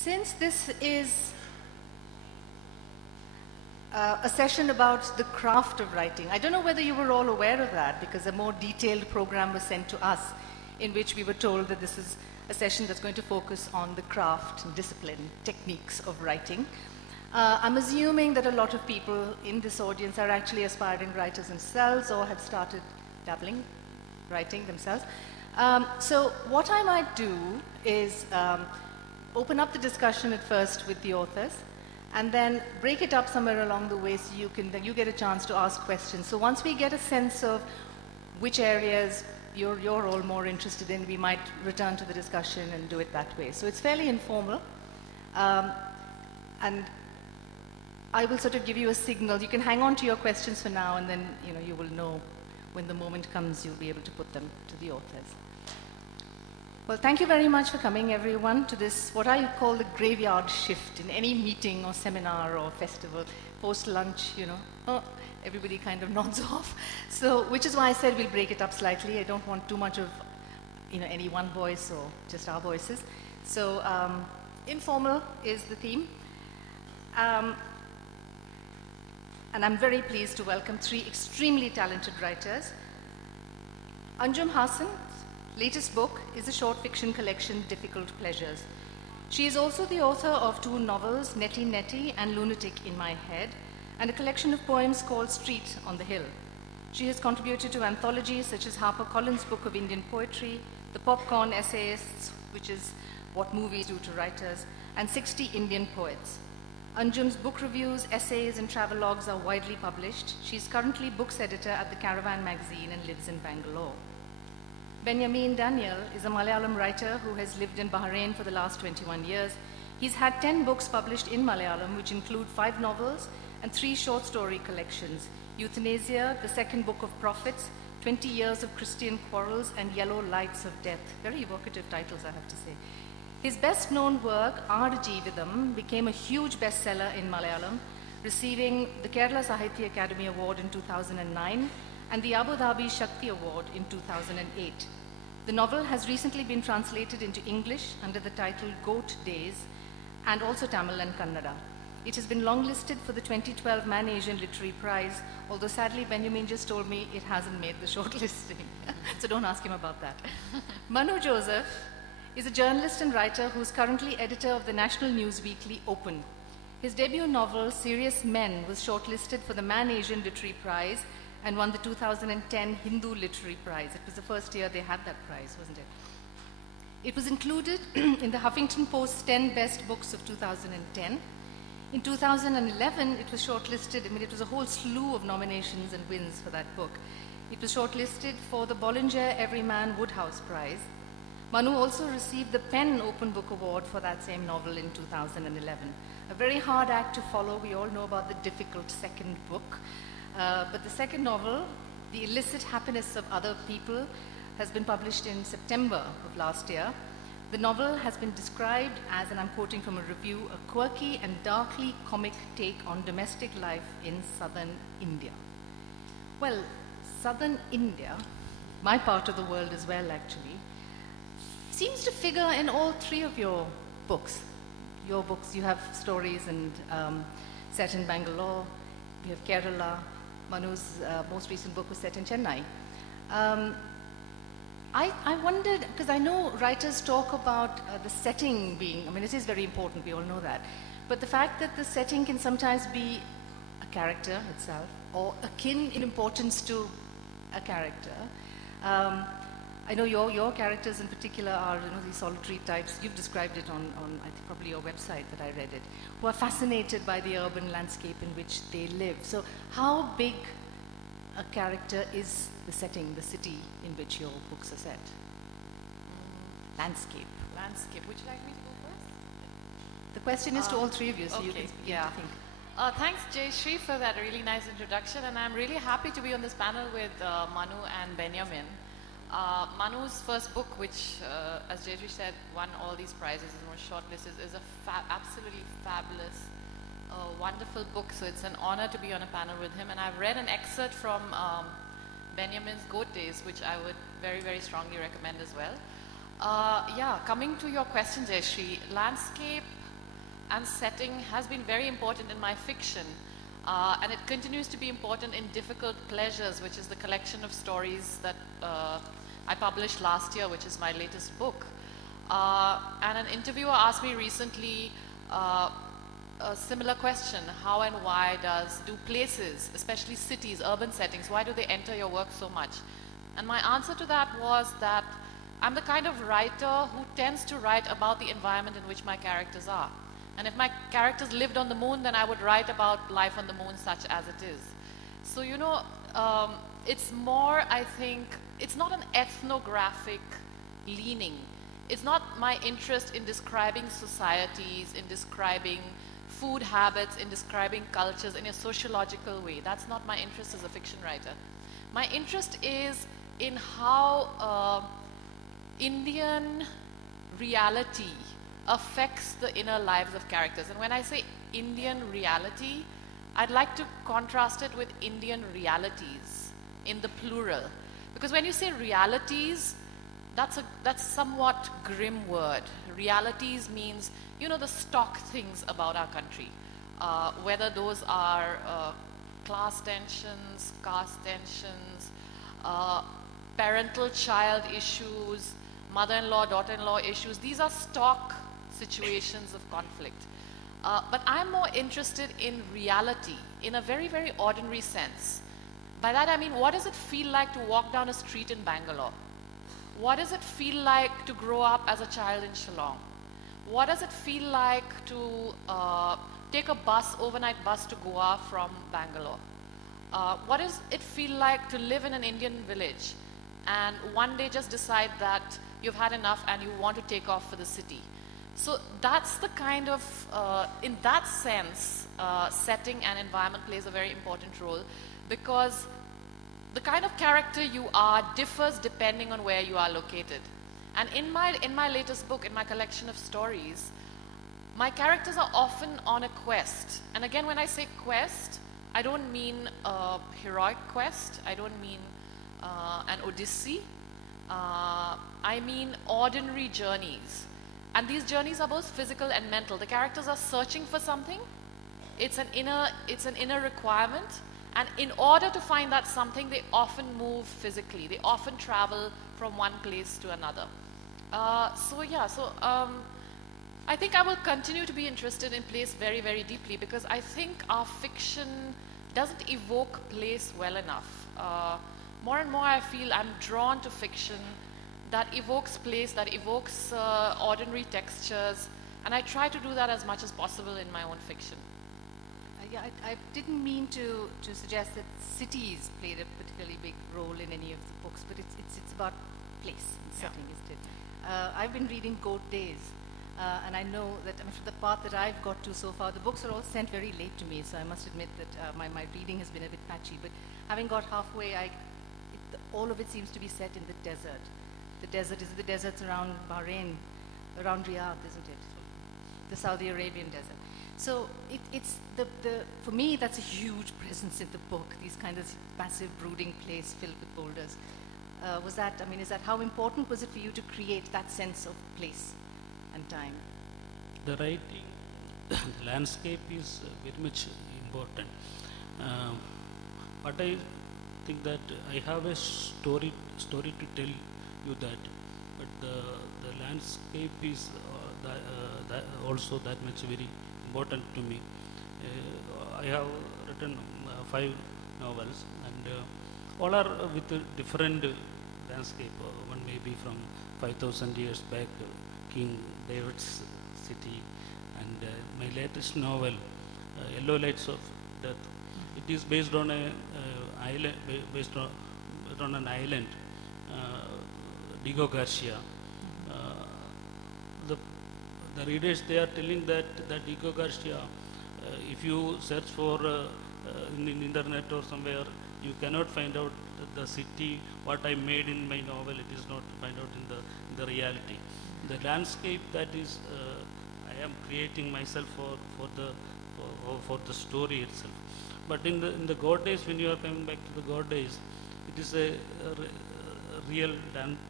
Since this is a session about the craft of writing, I don't know whether you were all aware of that, because a more detailed program was sent to us in which we were told that this is a session that's going to focus on the craft and discipline, techniques of writing. I'm assuming that a lot of people in this audience are actually aspiring writers themselves or have started dabbling, writing themselves. So what I might do is open up the discussion at first with the authors and then break it up somewhere along the way so you get a chance to ask questions. So once we get a sense of which areas you're all more interested in, we might return to the discussion and do it that way. So it's fairly informal. And I will sort of give you a signal. You can hang on to your questions for now, and then you will know when the moment comes, you'll be able to put them to the authors. Well, thank you very much for coming, everyone, to this, what I call the graveyard shift. In any meeting or seminar or festival, post-lunch, everybody kind of nods off. So, which is why I said we'll break it up slightly. I don't want too much of, any one voice or just our voices. So, informal is the theme. And I'm very pleased to welcome 3 extremely talented writers. Anjum Hasan's latest book is a short fiction collection, Difficult Pleasures. She is also the author of 2 novels, Netty Netty and Lunatic in My Head, and a collection of poems called Street on the Hill. She has contributed to anthologies such as HarperCollins' Book of Indian Poetry, The Popcorn Essayists, which is what movies do to writers, and 60 Indian poets. Anjum's book reviews, essays, and travelogues are widely published. She is currently books editor at the Caravan magazine and lives in Bangalore. Benyamin is a Malayalam writer who has lived in Bahrain for the last 21 years. He's had 10 books published in Malayalam, which include 5 novels and 3 short story collections: Euthanasia, The Second Book of Prophets, 20 Years of Christian Quarrels, and Yellow Lights of Death. Very evocative titles, I have to say. His best-known work, Aadjeevitham, became a huge bestseller in Malayalam, receiving the Kerala Sahitya Academy Award in 2009 and the Abu Dhabi Shakti Award in 2008. The novel has recently been translated into English under the title Goat Days, and also Tamil and Kannada. It has been longlisted for the 2012 Man Asian Literary Prize, although sadly Benjamin just told me it hasn't made the shortlisting. So don't ask him about that. Manu is a journalist and writer who is currently editor of the national news weekly Open. His debut novel, Serious Men, was shortlisted for the Man Asian Literary Prize and won the 2010 Hindu Literary Prize. It was the first year they had that prize, wasn't it? It was included in the Huffington Post's 10 Best Books of 2010. In 2011, it was shortlisted. It was a whole slew of nominations and wins for that book. It was shortlisted for the Bollinger Everyman Woodhouse Prize. Manu also received the PEN Open Book Award for that same novel in 2011. A very hard act to follow. We all know about the difficult second book. But the second novel, The Illicit Happiness of Other People, has been published in September of last year. The novel has been described as, and I'm quoting from a review, a quirky and darkly comic take on domestic life in southern India. Well, southern India, my part of the world as well actually, seems to figure in all 3 of your books. Your books, you have stories and set in Bangalore, we have Kerala. Manu's most recent book was set in Chennai. I wondered, because I know writers talk about the setting being, it is very important, we all know that, but the fact that the setting can sometimes be a character itself, or akin in importance to a character. I know your characters in particular are these solitary types. You've described it on I think probably your website that I read it, who are fascinated by the urban landscape in which they live. So how big a character is the setting, the city in which your books are set? Landscape. Would you like me to go first? The question is to all 3 of you, so okay. you can begin to think. Thanks, Jaishree, for that really nice introduction, and I'm really happy to be on this panel with Manu and Benyamin. Manu's first book, which, as Jaishree said, won all these prizes and was shortlisted, is a absolutely fabulous, wonderful book. So it's an honor to be on a panel with him. And I've read an excerpt from Benjamin's Goat Days, which I would very, very strongly recommend as well. Yeah, coming to your question, Jaishree, landscape and setting has been very important in my fiction. And it continues to be important in Difficult Pleasures, which is the collection of stories that I published last year, which is my latest book. And an interviewer asked me recently a similar question: how and why do places, especially cities, urban settings, why do they enter your work so much? And my answer to that was that I'm the kind of writer who tends to write about the environment in which my characters are. And if my characters lived on the moon, then I would write about life on the moon such as it is. So, you know, it's more, I think, it's not an ethnographic leaning. It's not my interest in describing societies, in describing food habits, in describing cultures in a sociological way. That's not my interest as a fiction writer. My interest is in how Indian reality affects the inner lives of characters. And when I say Indian reality, I'd like to contrast it with Indian realities in the plural. Because when you say realities, that's somewhat grim word. Realities means, you know, the stock things about our country. Whether those are class tensions, caste tensions, parental-child issues, mother-in-law, daughter-in-law issues. These are stock situations of conflict. But I'm more interested in reality in a very, very ordinary sense. By that I mean, what does it feel like to walk down a street in Bangalore? What does it feel like to grow up as a child in Shillong? What does it feel like to take a bus, overnight bus to Goa from Bangalore? What does it feel like to live in an Indian village and one day just decide that you've had enough and you want to take off for the city? So that's the kind of, in that sense, setting and environment plays a very important role, because the kind of character you are differs depending on where you are located. And in my latest book, in my collection of stories, my characters are often on a quest. And again, when I say quest, I don't mean a heroic quest. I don't mean an odyssey. I mean ordinary journeys. And these journeys are both physical and mental. The characters are searching for something. It's an inner requirement. And in order to find that something, they often move physically. They often travel from one place to another. I think I will continue to be interested in place very, very deeply, because I think our fiction doesn't evoke place well enough. More and more I feel I'm drawn to fiction that evokes place, that evokes ordinary textures, and I try to do that as much as possible in my own fiction. Yeah, I didn't mean to suggest that cities played a particularly big role in any of the books, but it's about place and setting, isn't it? I've been reading Goat Days, and I know that, I mean, for the part that I've got to so far, the books are all sent very late to me, so I must admit that my reading has been a bit patchy, but having got halfway, all of it seems to be set in the desert. The desert is the deserts around Bahrain, around Riyadh, isn't it? The Saudi Arabian desert. So for me, that's a huge presence in the book, these kind of massive brooding place filled with boulders. Is that how important was it for you to create that sense of place and time? The writing, the landscape is very much important. But I think that I have a story to tell you that, but the landscape is also that much very important to me. I have written 5 novels, and all are with a different landscape. One may be from 5,000 years back, King David's city, and my latest novel, Yellow Lights of Death. It is based on an island, Diego Garcia. The readers, they are telling that Diego Garcia, if you search for in internet or somewhere, you cannot find out the city what I made in my novel. It is not find out in the reality. The landscape that is I am creating myself for the story itself. But in the God Days, when you are coming back to the God Days, it is a real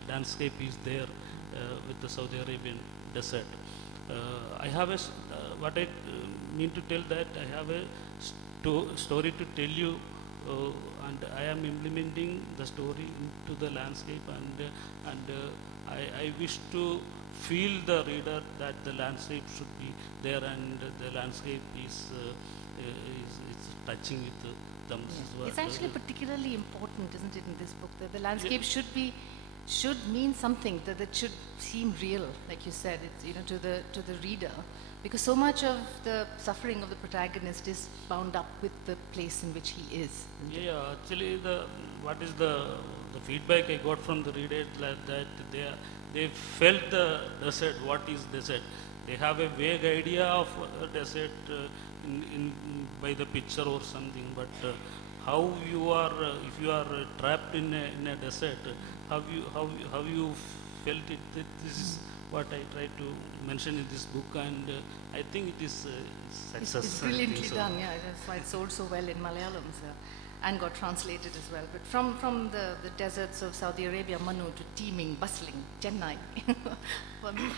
landscape is there with the Saudi Arabian desert. I have what I mean to tell that I have a story to tell you, and I am implementing the story into the landscape, and I wish to feel the reader that the landscape should be there, and the landscape is touching with them. Yeah. It's actually particularly important, isn't it, in this book, that the landscape should mean something, that it should seem real, like you said, it's, to the reader, because so much of the suffering of the protagonist is bound up with the place in which he is. Yeah, actually, what is the feedback I got from the readers, that they felt the desert. What is desert? They have a vague idea of a desert by the picture or something, but how you are, if you are trapped in a desert, how you felt it. This is what I try to mention in this book, and I think it is success. It's brilliantly done, yeah. That's why it sold so well in Malayalam, and got translated as well. But from the deserts of Saudi Arabia, Manu, to teeming, bustling Chennai,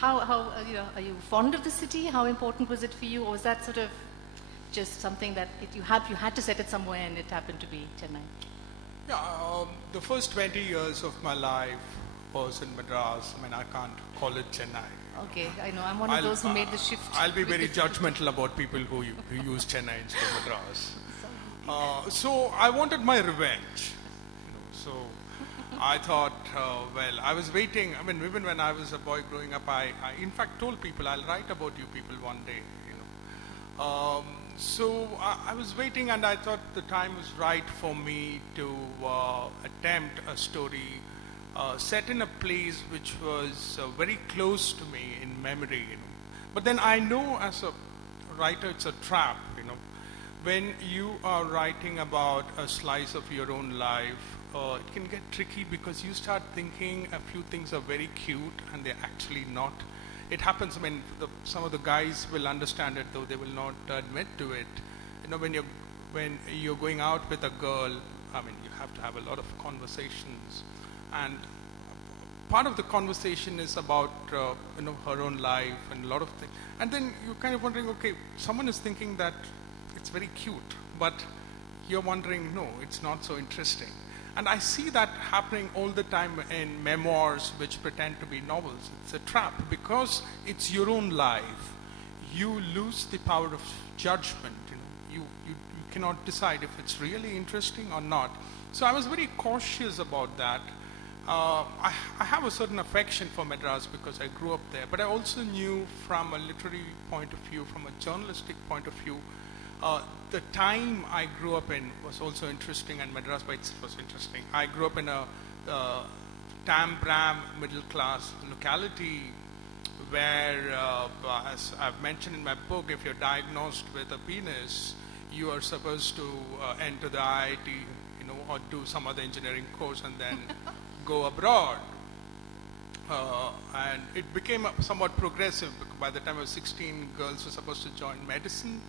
how are you fond of the city? How important was it for you, or was that sort of just something that you had to set it somewhere, and it happened to be Chennai? Yeah, the first 20 years of my life was in Madras. I mean, I can't call it Chennai. Okay, I know. I'm one of those who made the shift. I'll be very judgmental about people who use Chennai instead of Madras. So I wanted my revenge. So I thought, I was waiting. I mean, even when I was a boy growing up, I in fact told people, I'll write about you people one day. So I was waiting, and I thought the time was right for me to attempt a story set in a place which was very close to me in memory. But then I know as a writer, it's a trap. When you are writing about a slice of your own life, it can get tricky because you start thinking a few things are very cute and they're actually not. It happens. I mean, some of the guys will understand it, though they will not admit to it. When you're going out with a girl, I mean, you have to have a lot of conversations, and part of the conversation is about her own life and a lot of things. And then you're kind of wondering, okay, someone is thinking that it's very cute, but you're wondering, no, it's not so interesting. And I see that happening all the time in memoirs which pretend to be novels. It's a trap because it's your own life. You lose the power of judgment. You cannot decide if it's really interesting or not. So I was very cautious about that. I have a certain affection for Madras because I grew up there, but I also knew from a literary point of view, from a journalistic point of view, the time I grew up in was also interesting, and Madras by itself was interesting. I grew up in a tam-bram middle-class locality where, as I've mentioned in my book, if you're diagnosed with a penis, you are supposed to enter the IIT, or do some other engineering course and then go abroad. And it became somewhat progressive because by the time I was 16, girls were supposed to join medicine,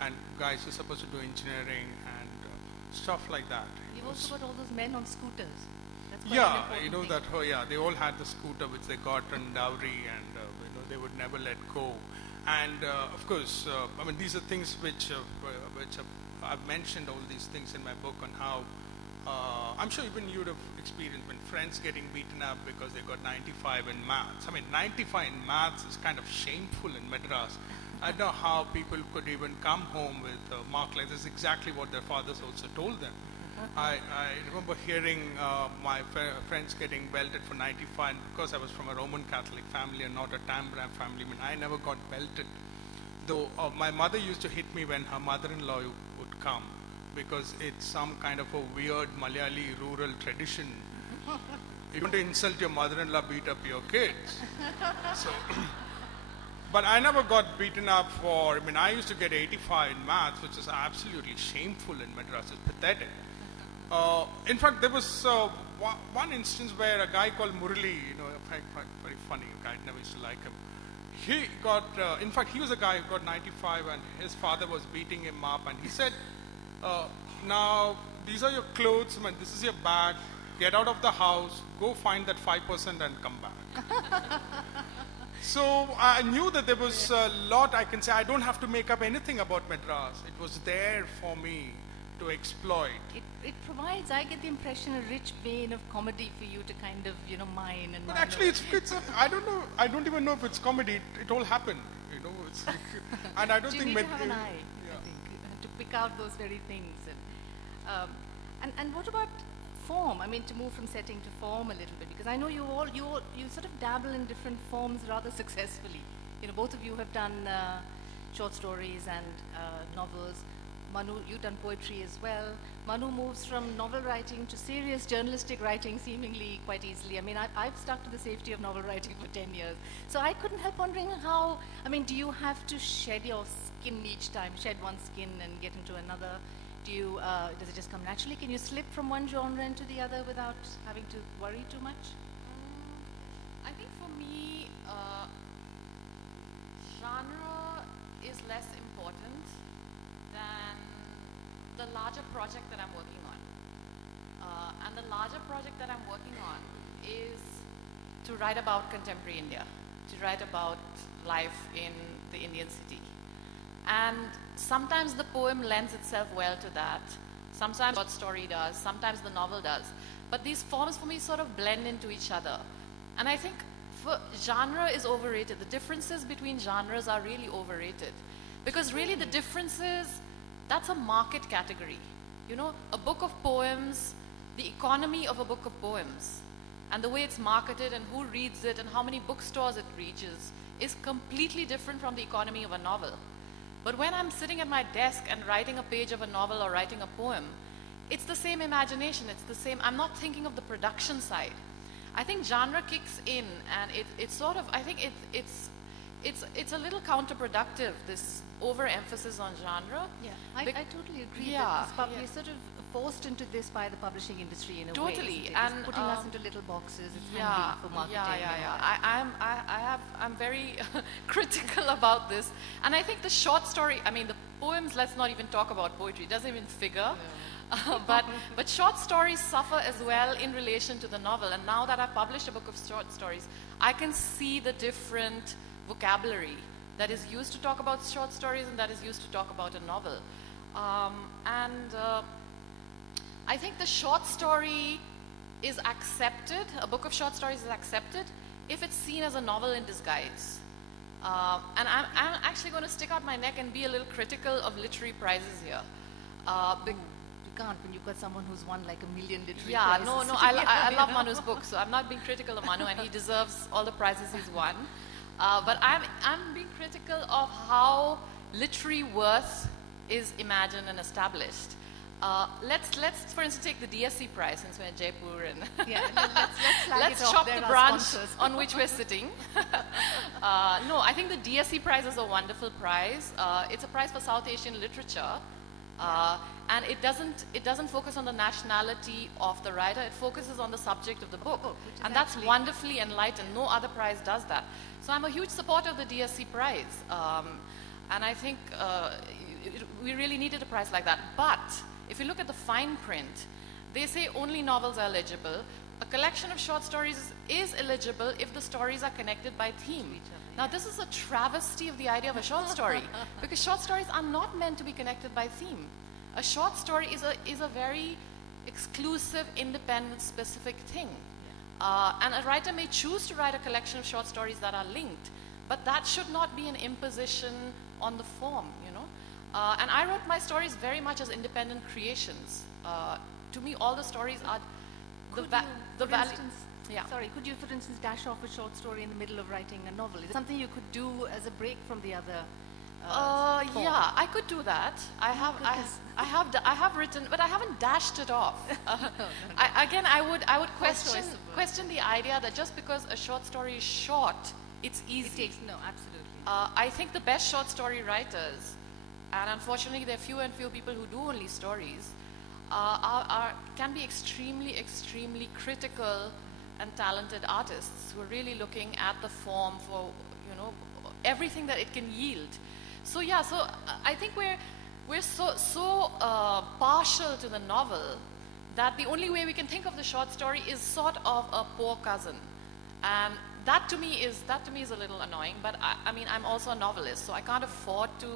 and guys were supposed to do engineering and stuff like that. You've also got all those men on scooters. That's quite yeah, an important thing. they all had the scooter which they got in dowry, and they would never let go. And of course, I mean, these are things which I've mentioned all these things in my book on how I'm sure even you would have experienced when friends getting beaten up because they got 95 in maths. I mean, 95 in maths is kind of shameful in Madras. I don't know how people could even come home with a mark like this. Exactly what their fathers also told them. I remember hearing my friends getting belted for 95, and because I was from a Roman Catholic family and not a Tambram family, I mean, I never got belted. Though my mother used to hit me when her mother-in-law would come, because it's some kind of a weird Malayali rural tradition. You want to insult your mother-in-law, beat up your kids. So, but I never got beaten up for, I mean, I used to get 85 in maths, which is absolutely shameful in Madras. It's pathetic. In fact, there was one instance where a guy called Murali, very funny guy, I never used to like him. He got, in fact, he was a guy who got 95 and his father was beating him up, and he said, now, these are your clothes, man, this is your bag, get out of the house, go find that 5% and come back. So I knew that there was a lot I can say. I don't have to make up anything about Madras. It was there for me to exploit. It provides, I get the impression, a rich vein of comedy for you to kind of, mine and But mine. actually, I don't know. I don't even know if it's comedy. It all happened. It's like, and I don't you think. need to have an eye, Yeah. I think, to pick out those very things. And what about form? I mean, to move from setting to form a little bit, because I know you sort of dabble in different forms rather successfully. Both of you have done short stories and novels. Manu, you've done poetry as well. Manu moves from novel writing to serious journalistic writing seemingly quite easily. I mean, I've stuck to the safety of novel writing for 10 years. So I couldn't help wondering how, do you have to shed your skin each time, shed one skin and get into another? Does it just come naturally? Can you slip from one genre into the other without having to worry too much? I think for me, genre is less important than the larger project that I'm working on. And the larger project that I'm working on is to write about contemporary India, to write about life in the Indian city. And sometimes the poem lends itself well to that. Sometimes the short story does, sometimes the novel does. But these forms for me sort of blend into each other. And I think genre is overrated. The differences between genres are really overrated. Because really the differences, that's a market category. A book of poems, the economy of a book of poems, and the way it's marketed and who reads it and how many bookstores it reaches is completely different from the economy of a novel. But when I'm sitting at my desk and writing a page of a novel or writing a poem, it's the same imagination, it's the same, I'm not thinking of the production side. I think genre kicks in and it's sort of, I think it's a little counterproductive, this overemphasis on genre. Yeah, I totally agree. Yeah, but we're sort of forced into this by the publishing industry in a way. Totally, It's and putting us into little boxes. It's yeah, handy for marketing. I'm very critical about this, and I think the short story. I mean, the poems. Let's not even talk about poetry. It doesn't even figure. Yeah. But short stories suffer as well in relation to the novel. And now that I've published a book of short stories, I can see the different vocabulary that is used to talk about short stories and that is used to talk about a novel. I think the short story is accepted, a book of short stories is accepted if it's seen as a novel in disguise. And I'm actually going to stick out my neck and be a little critical of literary prizes here. You can't when you've got someone who's won like 1 million literary yeah, prizes. no, I love Manu's book, so I'm not being critical of Manu, and he deserves all the prizes he's won. But I'm being critical of how literary worth is imagined and established. Let's for instance take the DSC prize since we're in Jaipur and yeah, let's chop the branch on which we're sitting. No, I think the DSC prize is a wonderful prize. It's a prize for South Asian literature. And it doesn't focus on the nationality of the writer, it focuses on the subject of the book. And that's wonderfully enlightened. No other prize does that. So I'm a huge supporter of the DSC prize. And I think we really needed a prize like that. But if you look at the fine print, they say only novels are eligible. A collection of short stories is eligible if the stories are connected by theme. Now this is a travesty of the idea of a short story, because short stories are not meant to be connected by theme. A short story is a very exclusive, independent, specific thing. And a writer may choose to write a collection of short stories that are linked, but that should not be an imposition on the form, you know. And I wrote my stories very much as independent creations. To me, all the stories are the value. Yeah. Sorry, could you, for instance, dash off a short story in the middle of writing a novel? Is it something you could do as a break from the other? Yeah, I could do that. I have written, but I haven't dashed it off. I would question the idea that just because a short story is short, it's easy. No, absolutely. I think the best short story writers, and unfortunately there are fewer and fewer people who do only stories, can be extremely, extremely critical and talented artists who are really looking at the form for, you know, everything that it can yield. So yeah, so I think we're so partial to the novel that the only way we can think of the short story is sort of a poor cousin, and that to me is a little annoying. But I mean, I'm also a novelist, so I can't afford to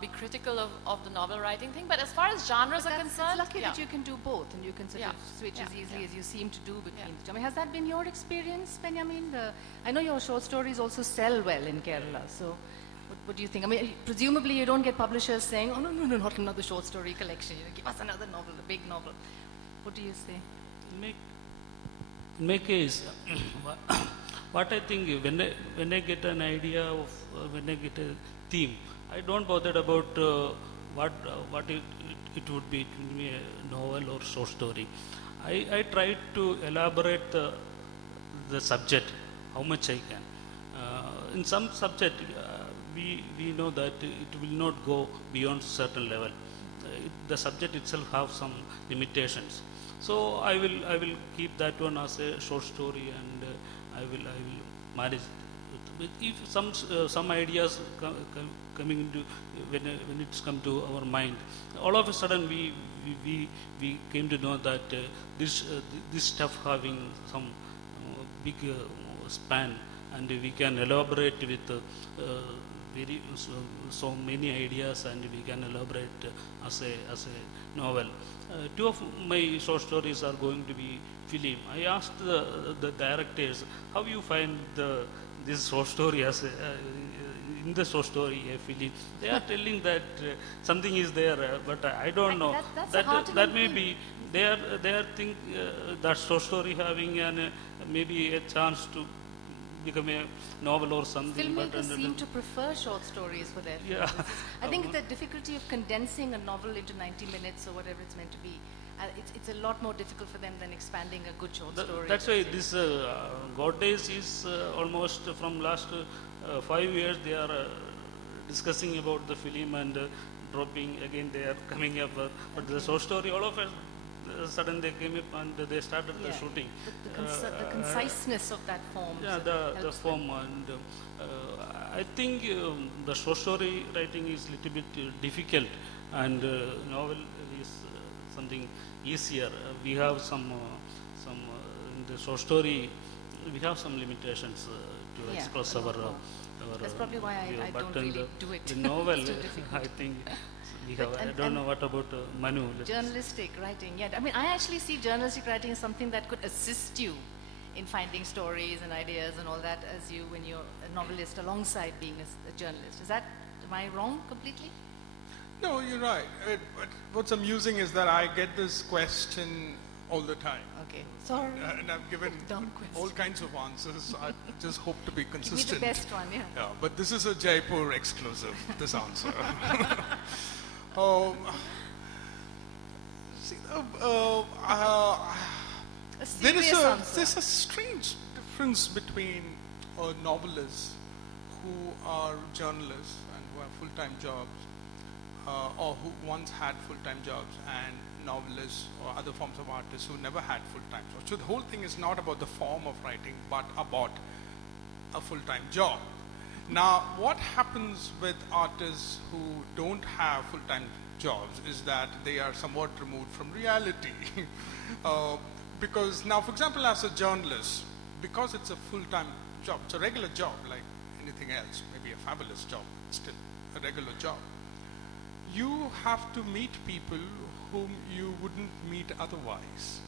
be critical of the novel writing thing. But as far as genres are It's concerned, lucky yeah. that you can do both and you can sort of switch as easily as you seem to do between the two. I mean, has that been your experience, Benyamin? I know your short stories also sell well in Kerala, so what do you think? I mean, presumably you don't get publishers saying, oh, no, not another short story collection. Give us another novel, a big novel. What do you say? In my case, what I think, when I get an idea of, when I get a theme, I don't bother about what it would be. It would be a novel or short story. I try to elaborate the subject how much I can. In some subject, we know that it will not go beyond certain level. The subject itself have some limitations. So I will keep that one as a short story, and I will manage it. But if some ideas coming into when it's come to our mind, all of a sudden we came to know that this stuff having some big span, and we can elaborate with so many ideas, and we can elaborate as a novel. Two of my short stories are going to be film. I asked the directors, how you find this short story as in the short story a film. They are telling that something is there, but I don't know. That may be they are think that short story having an maybe a chance to become a novel or something. Filmmakers seem to prefer short stories for their films. I think the difficulty of condensing a novel into 90 minutes or whatever it's meant to be, it's a lot more difficult for them than expanding a good short story. That's why this God Days is almost from last 5 years they are discussing about the film and dropping again. They are coming up, but the short story, all of us sudden they came up and they started the shooting. The conciseness of that form. Yeah, the form, and I think the short story writing is little bit difficult, and novel is something easier. We have some in the short story we have some limitations to express our That's probably why I don't really do it. The novel, I think. I don't know what about Manu. Journalistic writing, yeah. I mean, I actually see journalistic writing as something that could assist you in finding stories and ideas and all that when you're a novelist alongside being a journalist. Am I wrong completely? No, you're right. But what's amusing is that I get this question all the time. Okay, sorry. And I've given all kinds of answers. I just hope to be consistent. Give me the best one, yeah. But this is a Jaipur exclusive, this answer. There's a strange difference between novelists who are journalists and who have full-time jobs, or who once had full-time jobs, and novelists or other forms of artists who never had full-time jobs. So the whole thing is not about the form of writing, but about a full-time job. Now, what happens with artists who don't have full-time jobs is that they are somewhat removed from reality. Because now, for example, as a journalist, because it's a full-time job, it's a regular job like anything else, maybe a fabulous job, still a regular job. You have to meet people whom you wouldn't meet otherwise.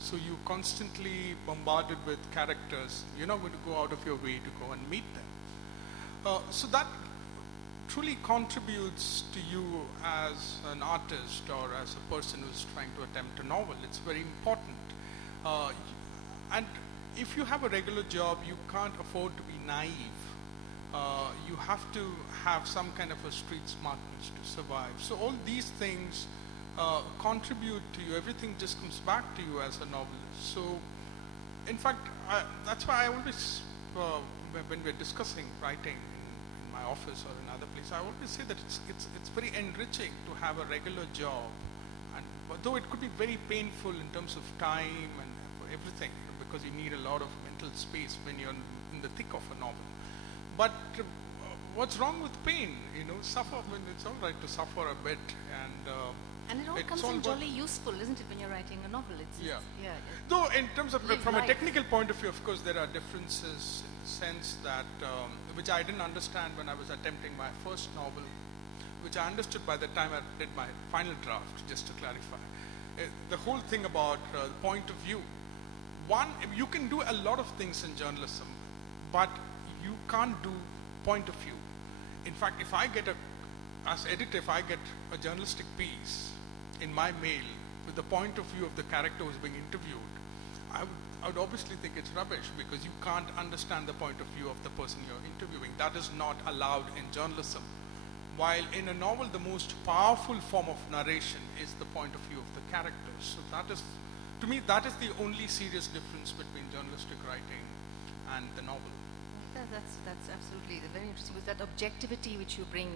So you're constantly bombarded with characters. You're not going to go out of your way to go and meet them. So that truly contributes to you as an artist or as a person who's trying to attempt a novel. It's very important. And if you have a regular job, you can't afford to be naive. You have to have some kind of a street smartness to survive. So all these things contribute to you. Everything just comes back to you as a novelist. So, in fact, that's why I always, when we're discussing writing in my office or in other places, I always say that it's very enriching to have a regular job, and though it could be very painful in terms of time and everything, because you need a lot of mental space when you're in the thick of a novel. But what's wrong with pain? Suffer. I mean, it's all right to suffer a bit, and And it all It's comes all in about- jolly useful, isn't it, when you're writing a novel? Yeah. Yeah. Though in terms of, Live from life. a technical point of view, of course, there are differences in the sense that, which I didn't understand when I was attempting my first novel, which I understood by the time I did my final draft, just to clarify. The whole thing about point of view. One, you can do a lot of things in journalism, but you can't do point of view. In fact, if I get as editor, if I get a journalistic piece in my mail with the point of view of the character who's being interviewed, I would obviously think it's rubbish because you can't understand the point of view of the person you're interviewing. That is not allowed in journalism. While in a novel, the most powerful form of narration is the point of view of the characters. So that is, to me, that is the only serious difference between journalistic writing and the novel. That's absolutely very interesting. Because that objectivity which you bring,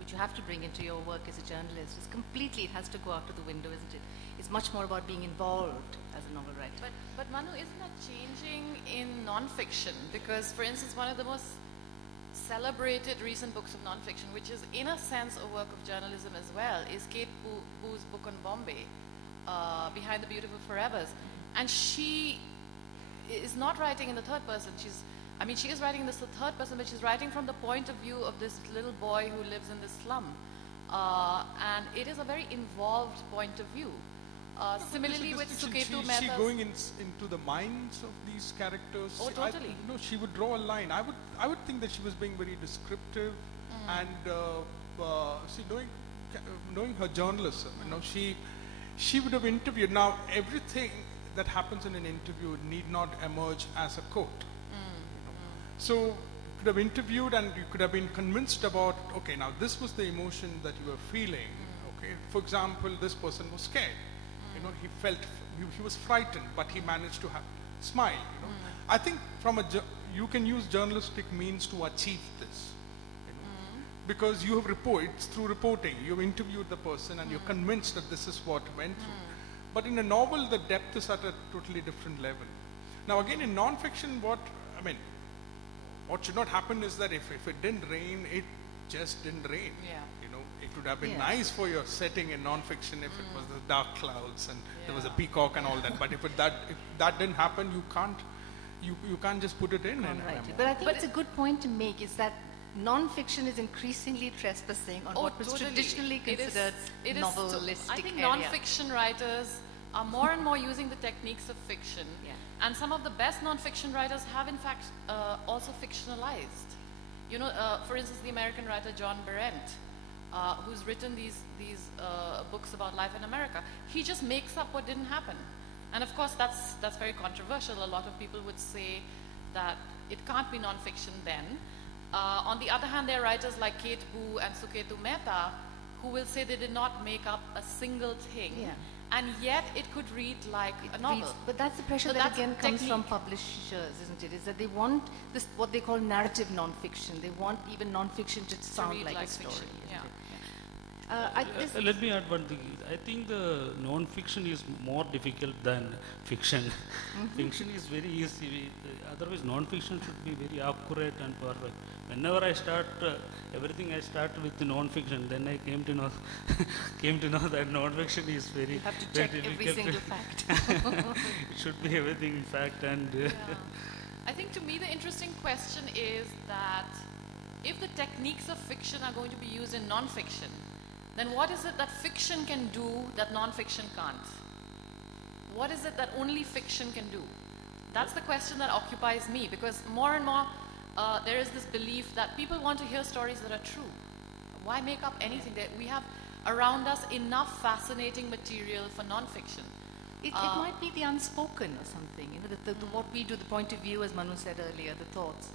which you have to bring into your work as a journalist, is completely, it has to go out of the window, isn't it? It's much more about being involved as a novel writer. But Manu, isn't that changing in non-fiction? Because, for instance, one of the most celebrated recent books of non-fiction, which is in a sense a work of journalism as well, is Kate Boo's book on Bombay, Behind the Beautiful Forevers. And she is not writing in the third person. She is writing in the third person, but she's writing from the point of view of this little boy who lives in this slum. And it is a very involved point of view. Similarly with Suketu Mehta. Is she going into the minds of these characters? Oh, totally. She would draw a line. I would think that she was being very descriptive and knowing her journalism. She would have interviewed. Now, everything that happens in an interview need not emerge as a quote. So you could have interviewed and you could have been convinced about, okay, now this was the emotion that you were feeling. Okay, for example, this person was scared. He was frightened, but he managed to smile. I think you can use journalistic means to achieve this. Because you have it's through reporting. You've interviewed the person and you're convinced that this is what went through. But in a novel, the depth is at a totally different level. Now again, in non-fiction, what should not happen is that if it didn't rain, it just didn't rain. Yeah. It would have been nice for your setting in non-fiction if it was the dark clouds and there was a peacock and all that. But if that didn't happen, you can't just put it in. But I think it's a good point to make, is that non-fiction is increasingly trespassing on what was traditionally considered novelistic I think area. non-fiction writers are more and more using the techniques of fiction. Yeah. And some of the best non-fiction writers have in fact also fictionalized. For instance, the American writer John Berendt, who's written these books about life in America. He just makes up what didn't happen. And of course that's very controversial. A lot of people would say that it can't be non-fiction then. On the other hand, there are writers like Kate Boo and Suketu Mehta who will say they did not make up a single thing. Yeah. And yet it could read like a novel. But that's the pressure So that that's again comes from technique. publishers, isn't it? Is that they want this, what they call narrative non-fiction. They want even non-fiction to sound read like a like story. fiction, isn't yeah. it? Let me add one thing. I think the non-fiction is more difficult than fiction. Fiction is very easy. Otherwise, non-fiction should be very accurate and perfect. Whenever I start everything, I start with the non-fiction. Then I came to know that non-fiction is very. You have to very check every difficult. single fact. It should be everything in fact and. I think to me the interesting question is that if the techniques of fiction are going to be used in non-fiction, then what is it that fiction can do that non-fiction can't? What is it that only fiction can do? That's the question that occupies me, because more and more there is this belief that people want to hear stories that are true. Why make up anything? We have around us enough fascinating material for non-fiction. It might be the unspoken or something. What we do, the point of view, as Manu said earlier, the thoughts.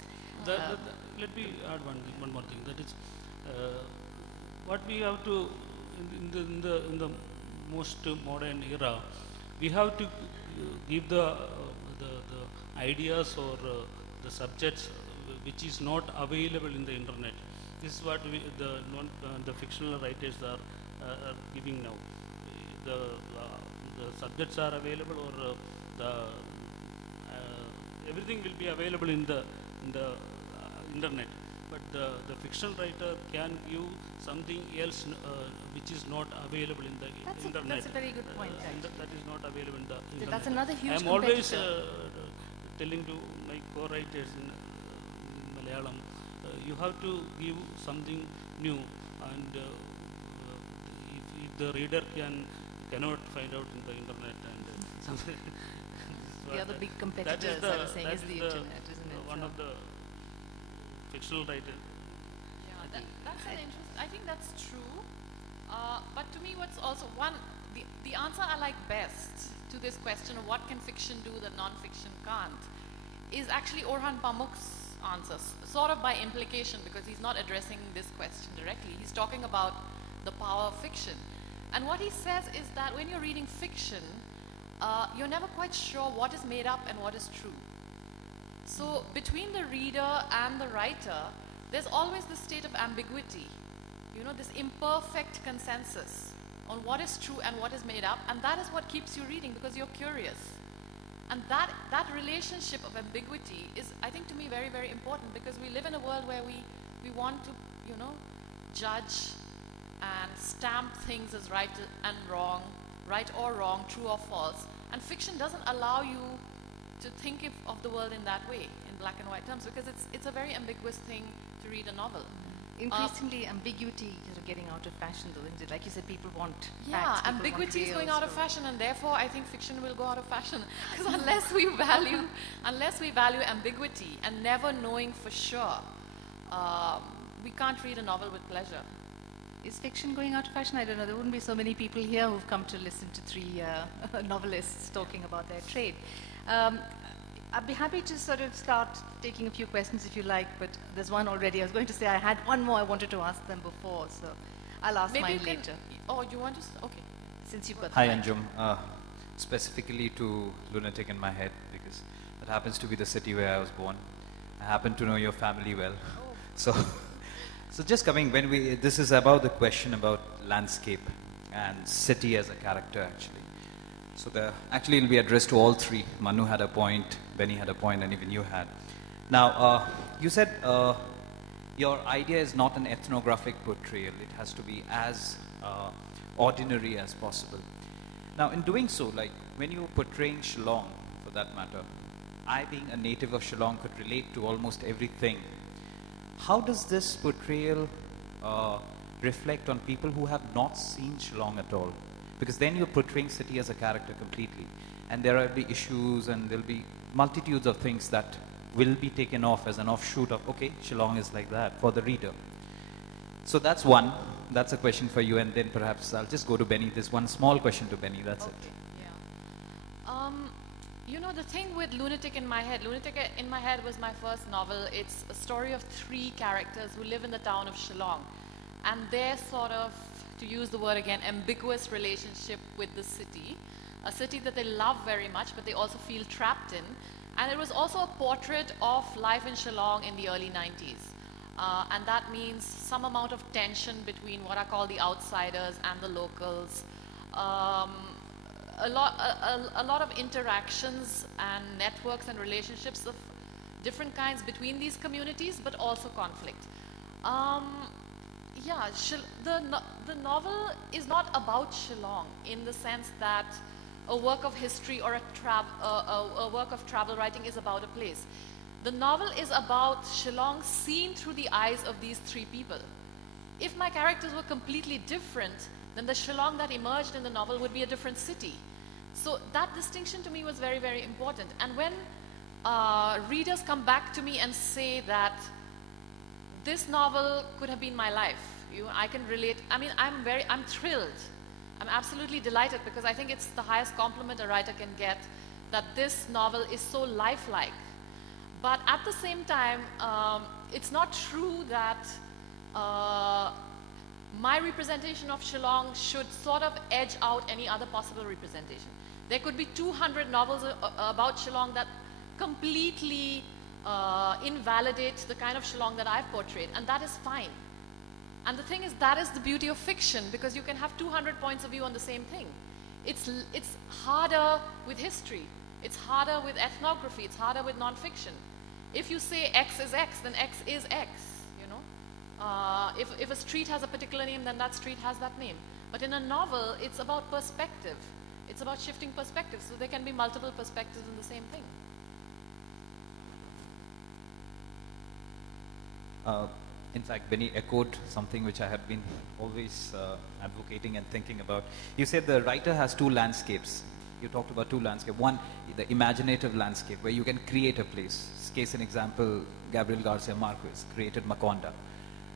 Let me add one more thing. That is, what we have to in the most modern era, we have to give the ideas or the subjects which is not available in the internet. This is what the fictional writers are giving now. The subjects are available, or everything will be available in the internet. But the fictional writer can give something else which is not available in the internet. That's a very good point. That is not available in the internet. That's another huge I am always competitor. telling to my co-writers in Malayalam, you have to give something new, and if the reader cannot find out in the internet, and something. The other big competitors, I was saying, is the internet, isn't it? One of the fictional writers. Yeah, that's an interest. I think that's true. But to me, what's also the answer I like best to this question of what can fiction do that non-fiction can't is actually Orhan Pamuk's answer, sort of by implication, because he's not addressing this question directly. He's talking about the power of fiction. And what he says is that when you're reading fiction, you're never quite sure what is made up and what is true. So between the reader and the writer, there's always this state of ambiguity, this imperfect consensus on what is true and what is made up, and that is what keeps you reading because you're curious. And that relationship of ambiguity is, I think, to me very, very important, because we live in a world where we want to, judge and stamp things as right and wrong, right or wrong, true or false. And fiction doesn't allow you to think of the world in that way, in black and white terms, because it's a very ambiguous thing to read a novel. Increasingly, ambiguity is getting out of fashion, though, isn't it? Like you said, people want facts. Yeah, people ambiguity want is going real, out of fashion, and therefore I think fiction will go out of fashion. Because unless we value ambiguity and never knowing for sure, we can't read a novel with pleasure. Is fiction going out of fashion? I don't know. There wouldn't be so many people here who've come to listen to three novelists talking about their trade. I'd be happy to sort of start taking a few questions if you like, but there's one already. I was going to say I had one more I wanted to ask them before, so I'll ask mine later. Oh, you want to? Okay. Since you've got Hi, Anjum. Specifically to Lunatic in My Head, because that happens to be the city where I was born. I happen to know your family well. So just coming, this is about the question about landscape and city as a character, actually. So actually it'll be addressed to all three. Manu had a point, Benny had a point, and even you had. Now, you said your idea is not an ethnographic portrayal. It has to be as ordinary as possible. Now, in doing so, like when you were portraying Shillong, for that matter, I, being a native of Shillong, could relate to almost everything. How does this portrayal reflect on people who have not seen Shillong at all? Because then you're portraying city as a character completely. And there will be issues, and there'll be multitudes of things that will be taken off as an offshoot of, okay, Shillong is like that for the reader. So that's one. That's a question for you, and then perhaps I'll just go to Benny. There's one small question to Benny, that's it. Yeah. The thing with Lunatic in My Head was my first novel. It's a story of three characters who live in the town of Shillong. And their sort of, to use the word again, ambiguous relationship with the city. A city that they love very much, but they also feel trapped in. And it was also a portrait of life in Shillong in the early 90s. And that means some amount of tension between what I call the outsiders and the locals. A lot of interactions and networks and relationships of different kinds between these communities, but also conflict. Yeah, the novel is not about Shillong in the sense that a work of history or a work of travel writing is about a place. The novel is about Shillong seen through the eyes of these three people. If my characters were completely different, then the Shillong that emerged in the novel would be a different city. So that distinction to me was very, very important. And when readers come back to me and say that this novel could have been my life, I can relate. I mean, I'm thrilled. I'm absolutely delighted, because I think it's the highest compliment a writer can get, that this novel is so lifelike. But at the same time, it's not true that my representation of Shillong should sort of edge out any other possible representation. There could be 200 novels about Shillong that completely invalidate the kind of Shillong that I've portrayed, and that is fine. And the thing is, that is the beauty of fiction, because you can have 200 points of view on the same thing. It's harder with history. It's harder with ethnography. It's harder with nonfiction. If you say X is X, then X is X, If a street has a particular name, then that street has that name. But in a novel, it's about perspective. It's about shifting perspectives. So there can be multiple perspectives in the same thing. In fact, Benny echoed something which I have been always advocating and thinking about. You said the writer has two landscapes. You talked about two landscapes. One, the imaginative landscape, where you can create a place. Case in example, Gabriel Garcia Marquez created Macondo.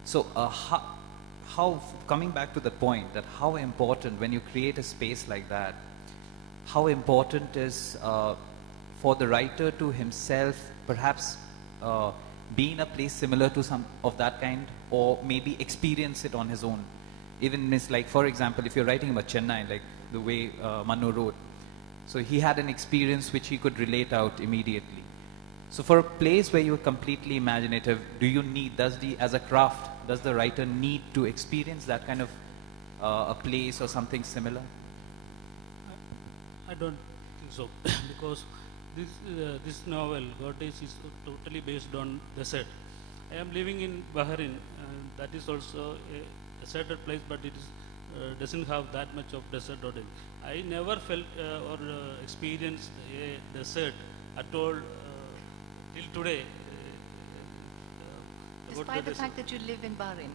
So how, coming back to the point, that how important, when you create a space like that, how important is for the writer to himself perhaps be in a place similar to some of that kind, or maybe experience it on his own. Even it's like, for example, if you're writing about Chennai, like the way Manu wrote, so he had an experience which he could relate out immediately. So for a place where you're completely imaginative, do you need, as a craft, does the writer need to experience that kind of a place or something similar? I don't think so, because this novel, Goddess, is totally based on desert. I am living in Bahrain, and that is also a deserted place, but it is, doesn't have that much of desert or anything. I never felt or experienced a desert at all till today. Despite the fact that you live in Bahrain.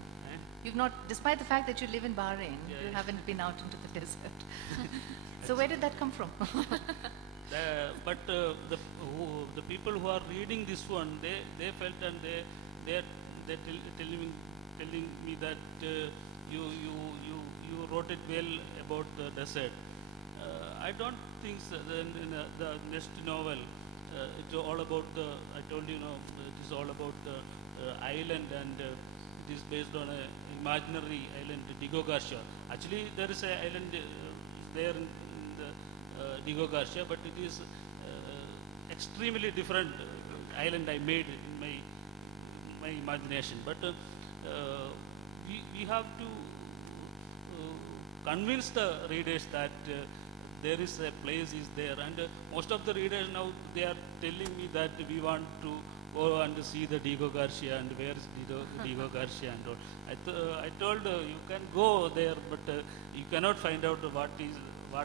Despite the fact that you live in Bahrain, you haven't been out into the desert. So where did that come from? But the people who are reading this one, they felt, and they're telling me that you wrote it well about the desert. I don't think so. In the next novel, it's all about I told you, it is all about the island, and it is based on an imaginary island, Diego Garcia. Actually, there is an island there in the Diego Garcia, but it is extremely different island I made in my imagination. But we have to convince the readers that there is a place is there, and most of the readers now, they are telling me that we want to go and see the Diego Garcia, and where is Diego Garcia and all. I told you can go there, but you cannot find out what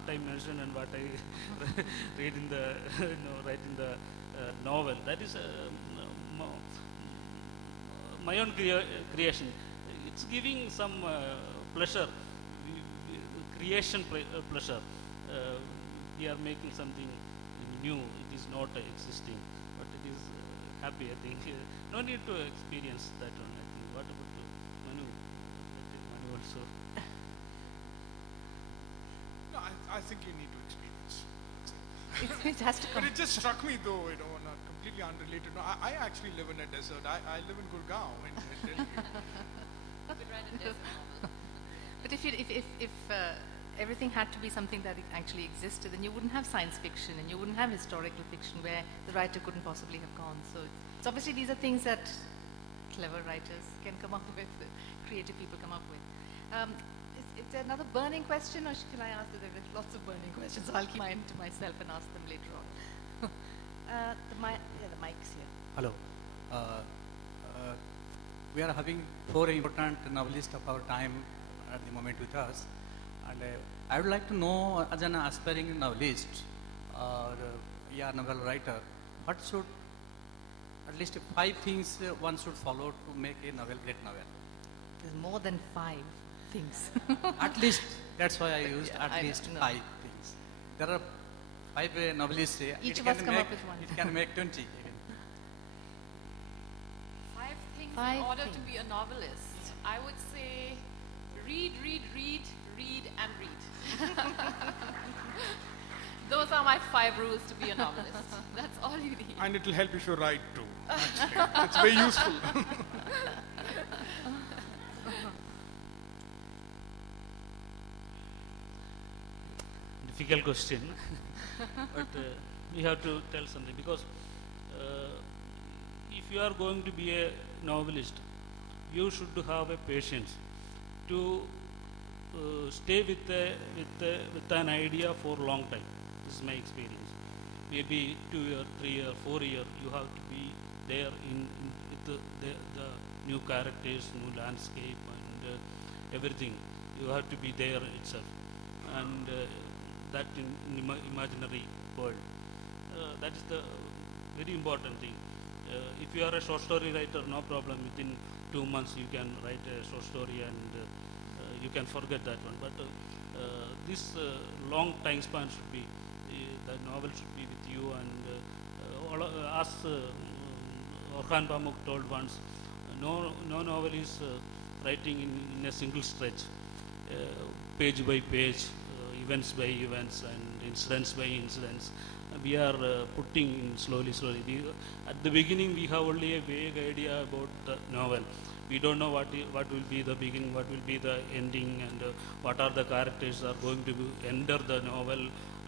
I mentioned and what I read in the write in the novel. That is my own creation. It's giving some pleasure, creation pleasure. We are making something new. It is not existing, but it is happy, I think. No need to experience that one, I think. What about Manu? Manu also. No, I think you need to experience. It has to come. But it just struck me, though, not completely unrelated. No, I actually live in a desert. I live in Gurgaon in Delhi. But if everything had to be something that actually existed, then you wouldn't have science fiction and you wouldn't have historical fiction where the writer couldn't possibly have gone. So obviously these are things that clever writers can come up with, creative people come up with. It's another burning question, or can I ask? There are lots of burning questions, so I'll keep mine to myself and ask them later on. The mic's here. Hello. We are having 4 important novelists of our time at the moment with us. And I would like to know, as an aspiring novelist or novel writer, what should, at least 5 things one should follow to make a novel great novel? There's more than 5 things. At least, that's why I used at least 5 things. There are 5 novelists. Each of us come up with one. It can make 20 even. 5 things 5 in order things. to be a novelist. I would say read, and read. Those are my 5 rules to be a novelist. That's all you need. And it will help if you write too. Actually. It's very useful. Difficult question, but we have to tell something, because if you are going to be a novelist, you should have a patience to stay with an idea for a long time. This is my experience. Maybe 2 years, 3 years, 4 years, you have to be there with the new characters, new landscape, and everything. You have to be there itself, and that in imaginary world. That is the very important thing. If you are a short story writer, no problem. Within 2 months you can write a short story and you can forget that one. But this long time span should be, the novel should be with you. And as Orhan Pamuk told once, no novel is writing in a single stretch, page by page, events by events, and incidents by incidents. We are putting in slowly. At the beginning, we have only a vague idea about the novel. We don't know what will be the beginning, what will be the ending, and what are the characters are going to enter the novel,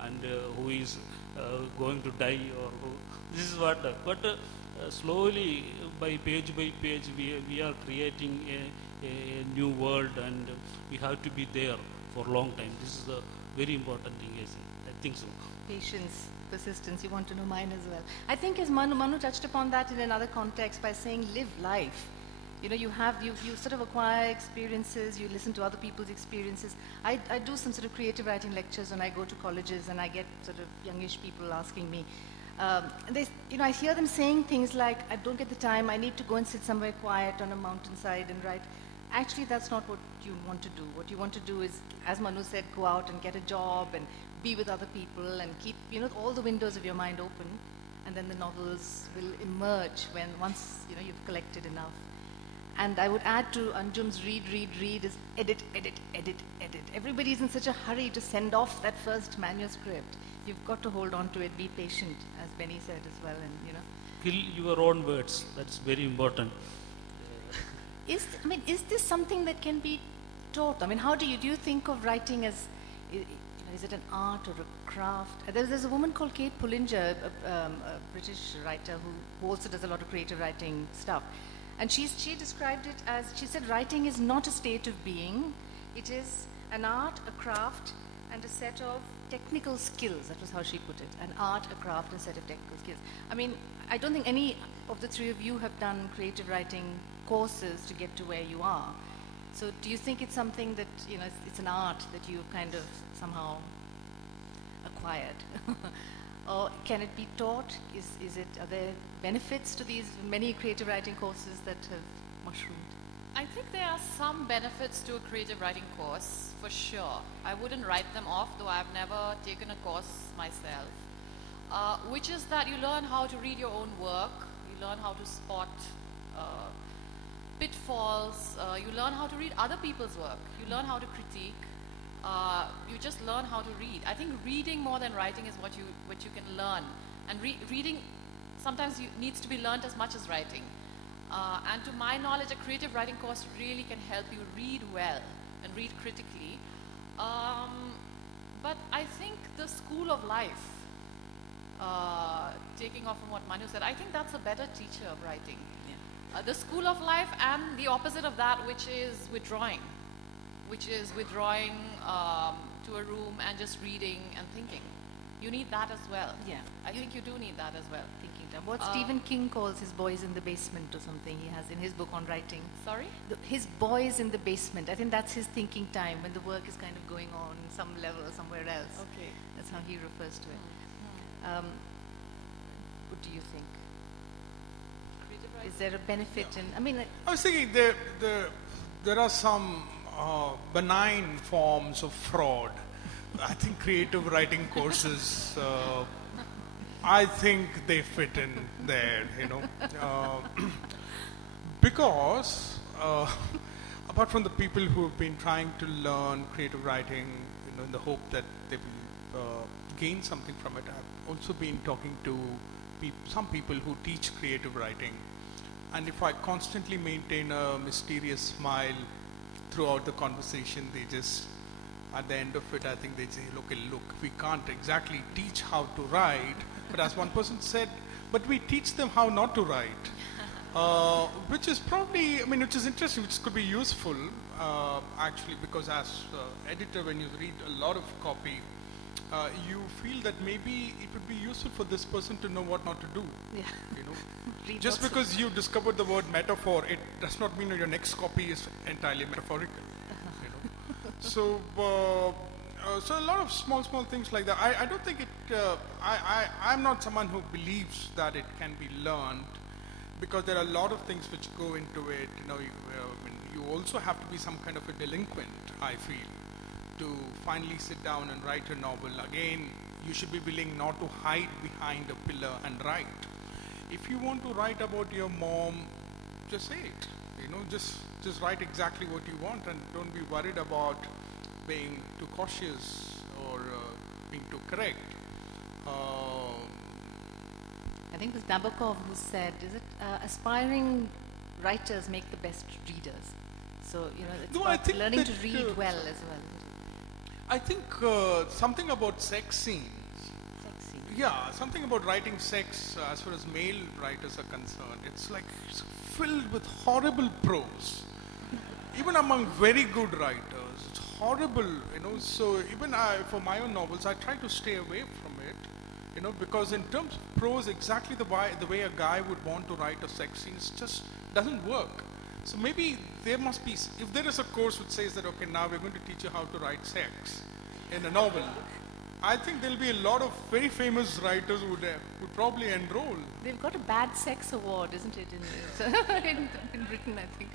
and who is going to die, or who. This is what. But slowly, by page, we are creating a new world, and we have to be there for a long time. This is a very important thing, I think so. Patience, persistence. You want to know mine as well. I think as Manu touched upon that in another context by saying live life. You know, you sort of acquire experiences, you listen to other people's experiences. I do some sort of creative writing lectures when I go to colleges, and I get sort of youngish people asking me. I hear them saying things like, I don't get the time, I need to go and sit somewhere quiet on a mountainside and write. Actually, that's not what you want to do. What you want to do is, as Manu said, go out and get a job and be with other people and keep, all the windows of your mind open, and then the novels will emerge once, you've collected enough. And I would add to Anjum's read is edit. Everybody's in such a hurry to send off that first manuscript. You've got to hold on to it, be patient, as Benny said as well, and Kill your own words. That's very important. Is this something that can be taught? I mean, how do you think of writing as, is it an art or a craft? There's a woman called Kate Pullinger, a British writer who also does a lot of creative writing stuff. And she described it as, she said, writing is not a state of being. It is an art, a craft, and a set of technical skills. That was how she put it. An art, a craft, and a set of technical skills. I mean, I don't think any of the three of you have done creative writing courses to get to where you are. So do you think it's something that, it's an art that you've kind of somehow acquired? Or can it be taught? Are there benefits to these many creative writing courses that have mushroomed? I think there are some benefits to a creative writing course, for sure. I wouldn't write them off, though I've never taken a course myself. Which is that you learn how to read your own work, you learn how to spot pitfalls, you learn how to read other people's work, you learn how to critique, you just learn how to read. I think reading more than writing is what you can learn. And reading sometimes needs to be learned as much as writing. And to my knowledge, a creative writing course really can help you read well and read critically. But I think the school of life, taking off from what Manu said, I think that's a better teacher of writing. Yeah. The school of life and the opposite of that, which is withdrawing to a room and just reading and thinking. You need that as well. Yeah. I think you do need that as well. Thinking time. What Stephen King calls his boys in the basement or something he has in his book on writing. Sorry? His boys in the basement. I think that's his thinking time when the work is kind of going on some level or somewhere else. Okay. That's how he refers to it. What do you think? Is there a benefit in, I was thinking there are some benign forms of fraud. I think creative writing courses, I think they fit in there, because apart from the people who have been trying to learn creative writing, in the hope that they will gain something from it, I've also been talking to some people who teach creative writing. And if I constantly maintain a mysterious smile throughout the conversation, they just, at the end of it, I think they say, look, we can't exactly teach how to write, but as one person said, but we teach them how not to write, which is probably, which is interesting, which could be useful, actually, because as editor, when you read a lot of copy, you feel that maybe it would be useful for this person to know what not to do. Yeah. You know, Read just lots because you discovered the word metaphor, it does not mean that your next copy is entirely metaphorical. You know, so a lot of small things like that. I don't think it. I'm not someone who believes that it can be learned, because there are a lot of things which go into it. You know, you also have to be some kind of a delinquent, I feel, to finally sit down and write a novel. Again, you should be willing not to hide behind a pillar and write. If you want to write about your mom, just say it. You know, just write exactly what you want, and don't be worried about being too cautious or being too correct. I think it was Nabokov who said, is it aspiring writers make the best readers? So, you know, it's about learning to read well as well. I think something about sex scenes. Sex scenes. Yeah, something about writing sex as far as male writers are concerned. It's like it's filled with horrible prose. Even among very good writers, it's horrible, you know. So even for my own novels, I try to stay away from it, you know, because in terms of prose, exactly the way a guy would want to write a sex scene, it just doesn't work. So maybe there must be, if there is a course which says that, okay, now we're going to teach you how to write sex in a novel, I think there'll be a lot of very famous writers who would probably enroll. They've got a bad sex award, isn't it, in Britain, I think.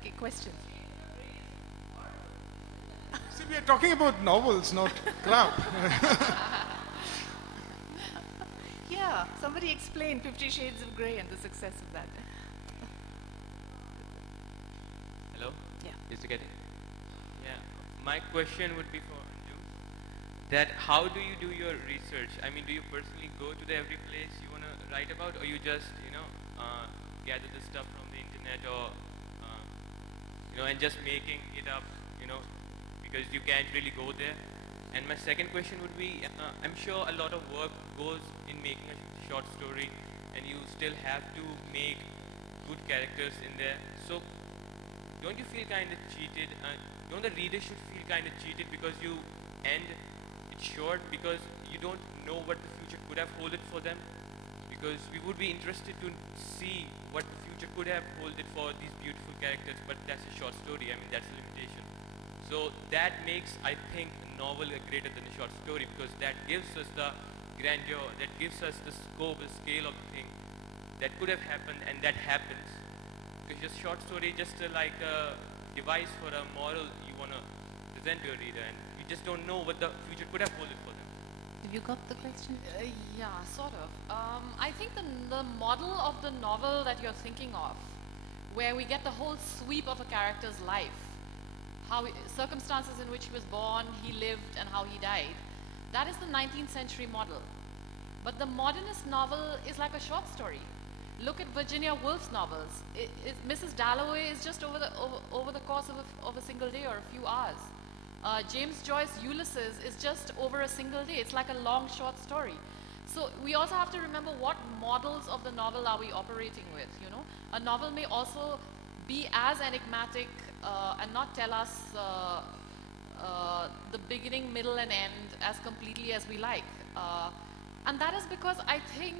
Okay, question. See, we are talking about novels, not crap. Yeah, somebody explain 50 Shades of Grey and the success of that. Hello? Yeah. Is it getting? Yeah. My question would be for Anjum. That how do you do your research? I mean, do you personally go to every place you want to write about, or you just, gather the stuff from the internet, or, and just making it up, because you can't really go there? And my second question would be, I'm sure a lot of work goes in making a short story, and you still have to make good characters in there. So don't you feel kind of cheated? Don't the reader should feel kind of cheated because you end it short, because you don't know what the future could have holded for them? Because we would be interested to see what the future could have holded for these beautiful characters, but that's a short story. I mean, that's a limitation. So that makes, I think, a novel greater than a short story, because that gives us the grandeur, that gives us the scope, the scale of the thing that could have happened, and that happens. Because just short story just like a device for a moral you want to present to your reader, and you just don't know what the future could have holded for them. Have you got the question? Yeah, sort of. I think the model of the novel that you're thinking of, where we get the whole sweep of a character's life, circumstances in which he was born, he lived, and how he died, that is the 19th century model. But the modernist novel is like a short story. Look at Virginia Woolf's novels. Mrs. Dalloway is just over the course of a single day or a few hours. James Joyce's Ulysses is just over a single day. It's like a long short story. So we also have to remember what models of the novel are we operating with, A novel may also be as enigmatic and not tell us the beginning, middle, and end as completely as we like. And that is because I think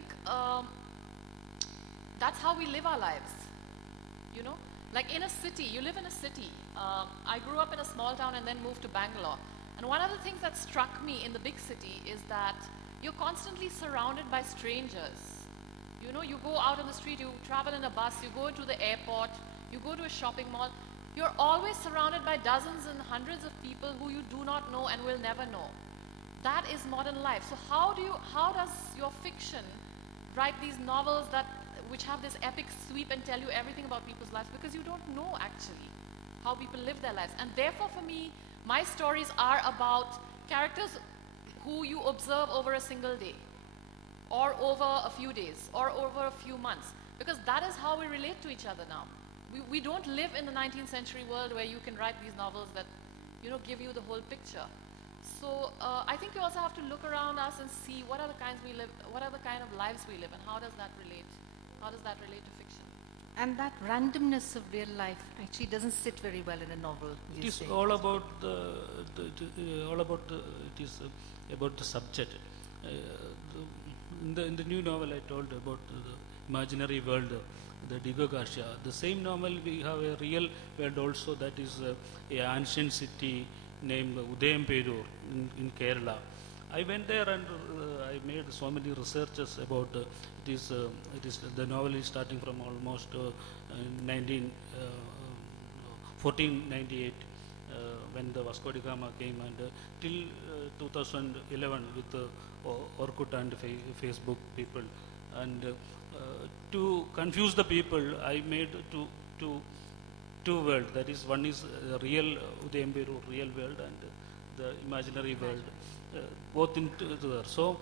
that's how we live our lives, Like in a city, you live in a city. I grew up in a small town and then moved to Bangalore. And one of the things that struck me in the big city is that you're constantly surrounded by strangers. You go out on the street, you travel in a bus, you go into the airport, you go to a shopping mall. You're always surrounded by dozens and hundreds of people who you do not know and will never know. That is modern life. So how does your fiction write these novels which have this epic sweep and tell you everything about people's lives? Because you don't know actually how people live their lives. And therefore for me, my stories are about characters who you observe over a single day, or over a few days, or over a few months. Because that is how we relate to each other now. We don't live in the 19th century world where you can write these novels that, give you the whole picture. So I think you also have to look around us and see what are the kind of lives we live, and how does that relate? How does that relate to fiction? And that randomness of real life actually doesn't sit very well in a novel. It is all about it is about the subject. In the new novel I told about the imaginary world, the Digogasha. The same novel we have a real world also, that is a ancient city named Udayamperur in Kerala. I went there and I made so many researches about it is the novel is starting from almost 1498 when the Vasco da Gama came, and till 2011 with Orkut and Facebook people, and to confuse the people I made two worlds, that is one is real Udayamperur real world and the imaginary world, both in together. So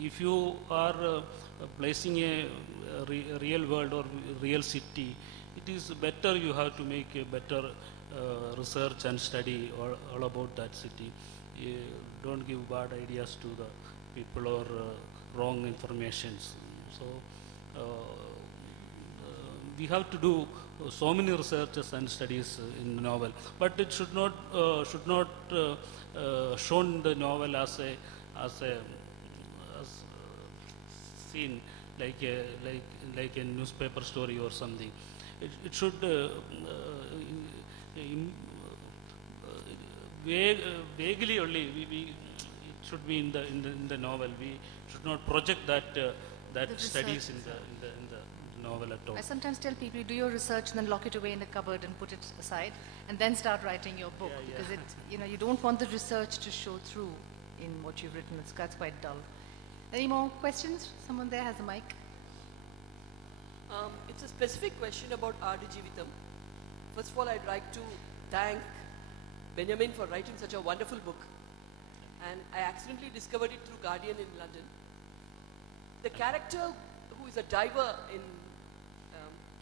if you are placing a real world or real city, it is better you have to make a better research and study all about that city. Don't give bad ideas to the people or wrong informations. So we have to do so many researches and studies in the novel, but it should not shown the novel as seen like a newspaper story or something. It should vaguely only it should be in the novel. We should not project that studies in the novel at all. I sometimes tell people, do your research and then lock it away in a cupboard and put it aside, and then start writing your book, because you don't want the research to show through in what you've written. That's quite dull. Any more questions? Someone there has a mic. It's a specific question about R.D. Jeevitam. First of all, I'd like to thank Benyamin for writing such a wonderful book. And I accidentally discovered it through Guardian in London. The character who is a diver in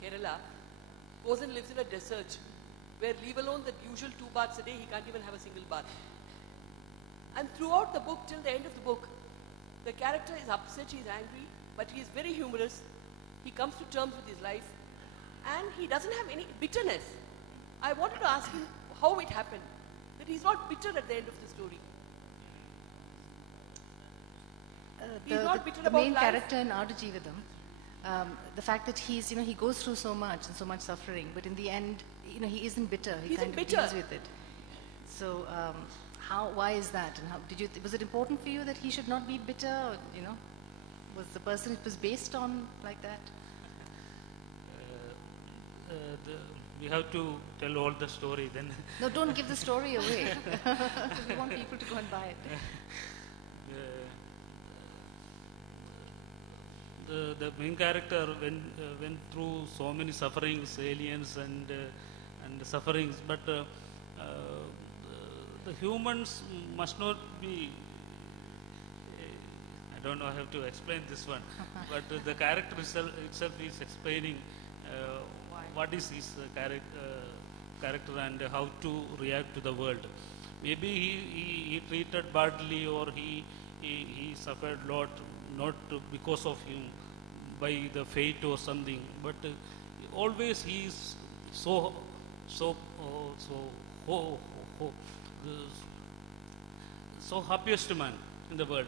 Kerala goes and lives in a desert where, leave alone the usual 2 baths a day, he can't even have a single bath. And throughout the book, till the end of the book, the character is upset, he's angry, but he is very humorous. He comes to terms with his life, and he doesn't have any bitterness. I wanted to ask him how it happened, that he's not bitter at the end of the story. The main character in R.D. Jeevitam, the fact that he goes through so much and so much suffering, but in the end, he isn't bitter. He kind of deals with it. So, why is that? And was it important for you that he should not be bitter? Or, was the person it was based on like that? We have to tell all the story then. No, don't give the story away. We want people to go and buy it. The main character went through so many sufferings, aliens and sufferings, but the humans must not be. I don't know how to explain this one, but the character itself is explaining what is his character and how to react to the world. Maybe he treated badly, or he suffered a lot, not because of him, by the fate or something, but always he is so happiest man in the world.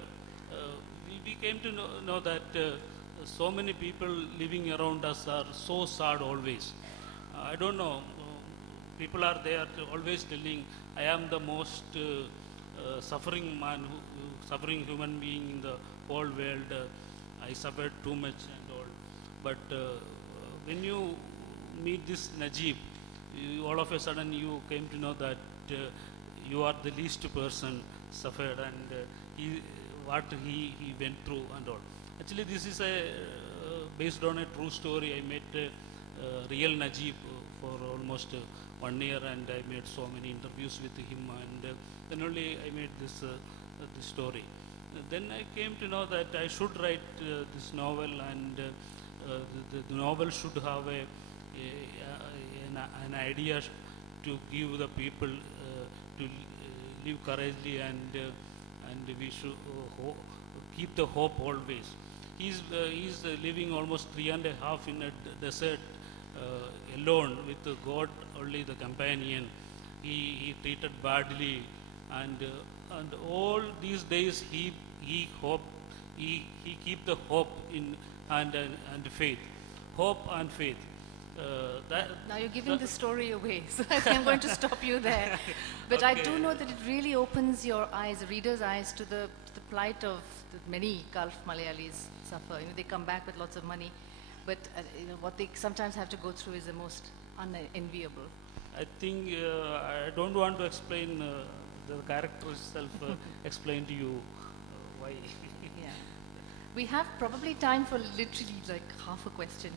We came to know that so many people living around us are so sad always. I don't know. People are there always telling, I am the most suffering man, suffering human being in the whole world. I suffered too much and all. But when you meet this Najib, all of a sudden you came to know that you are the least person suffered, and what he went through and all. Actually, this is based on a true story. I met real Najib for almost 1 year, and I made so many interviews with him, and then only I made this story. Then I came to know that I should write this novel, and the novel should have an idea to give the people to live courageously, and we should keep the hope always. he's living almost 3.5 in a desert alone with God only the companion. He treated badly, and all these days he keep the hope in and faith, hope and faith. Now you're giving the story away, so I think I'm going to stop you there. But I do know that it really opens your eyes, the reader's eyes, to the plight of the many Gulf Malayalis suffer. They come back with lots of money, but what they sometimes have to go through is the most unenviable. I think I don't want to explain the character itself. Explain to you why. Yeah, we have probably time for literally like half a question.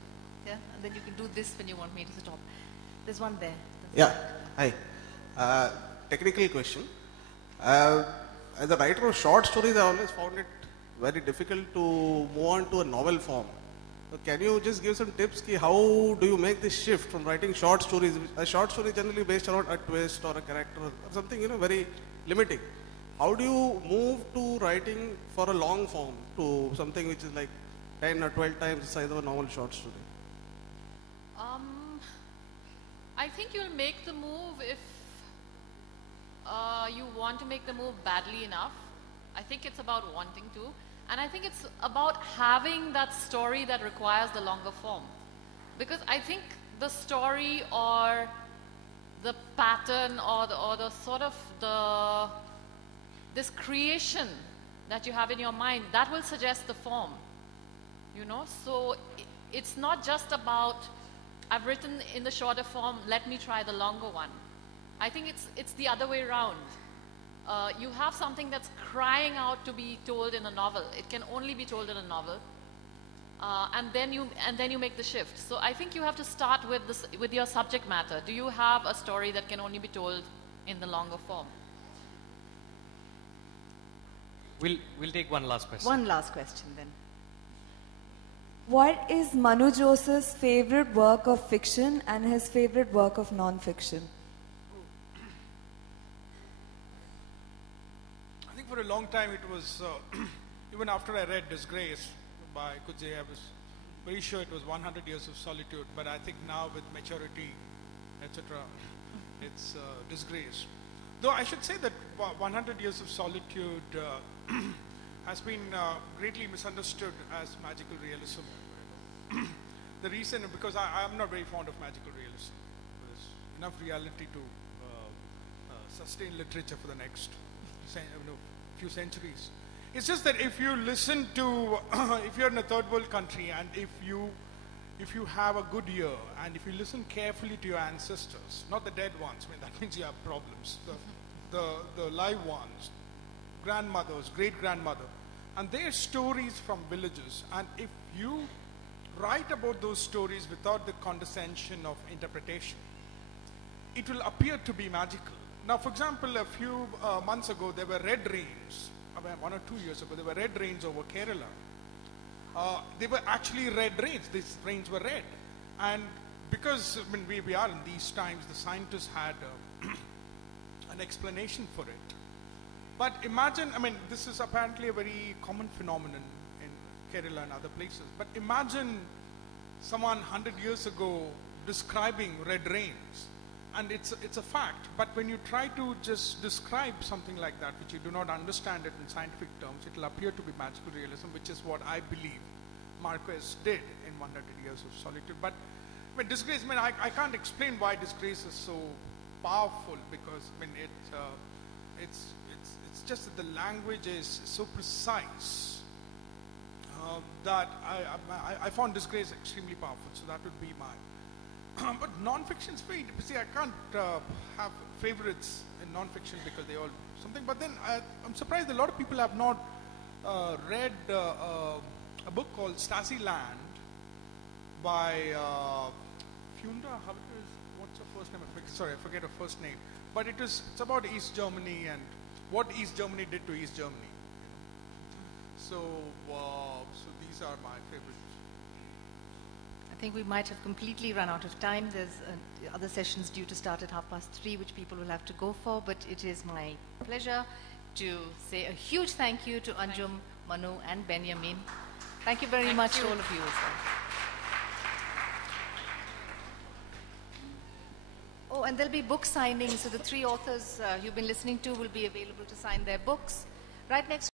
Yeah, and then you can do this when you want me to stop. There's one there. Yeah, hi. Technical question. As a writer of short stories, I always found it very difficult to move on to a novel form. So can you just give some tips? How do you make this shift from writing short stories? A short story is generally based around a twist or a character or something, very limiting. How do you move to writing for a long form to something which is like 10 or 12 times the size of a normal short story? I think you'll make the move if you want to make the move badly enough. I think it's about wanting to. And I think it's about having that story that requires the longer form. Because I think the story or the pattern or the sort of this creation that you have in your mind, that will suggest the form. So it's not just about, I've written in the shorter form, let me try the longer one. I think it's the other way around. You have something that's crying out to be told in a novel. It can only be told in a novel, and then you make the shift. So I think you have to start with your subject matter. Do you have a story that can only be told in the longer form? We'll take one last question. One last question then. What is Manu Joseph's favorite work of fiction and his favorite work of non-fiction? I think for a long time it was, even after I read Disgrace by Kudze, I was very sure it was 100 Years of Solitude, but I think now with maturity, etc., it's Disgrace. Though I should say that 100 Years of Solitude has been greatly misunderstood as magical realism. The reason, because I'm not very fond of magical realism. There's enough reality to sustain literature for the next few centuries. It's just that if you listen to, if you're in a third world country and if you have a good ear and if you listen carefully to your ancestors, not the dead ones, that means you have problems, the live ones, grandmothers, great-grandmother, and their stories from villages, and if you write about those stories without the condescension of interpretation, it will appear to be magical. Now, for example, a few months ago, there were red rains. 1 or 2 years ago, there were red rains over Kerala. They were actually red rains. These rains were red. And because we are in these times, the scientists had an explanation for it. But imagine, this is apparently a very common phenomenon in Kerala and other places. But imagine someone 100 years ago describing red rains. And it's a fact. But when you try to just describe something like that, which you do not understand it in scientific terms, it will appear to be magical realism, which is what I believe Marquez did in 100 Years of Solitude. But Disgrace, I can't explain why Disgrace is so powerful, because it's just that the language is so precise that I found Disgrace extremely powerful. So that would be my. But non-fiction is very. See, I can't have favorites in non-fiction because they all something. But then I'm surprised a lot of people have not read a book called Stasi Land by Funda. How it is? What's her first name? Sorry, I forget her first name. But it's about East Germany and what East Germany did to East Germany. So these are my favorites. I think we might have completely run out of time. There's other sessions due to start at 3:30, which people will have to go for. But it is my pleasure to say a huge thank you to Anjum, Manu, and Benyamin Thank you very much to all of you as well. Oh, and there'll be book signings. So the three authors you've been listening to will be available to sign their books. Right next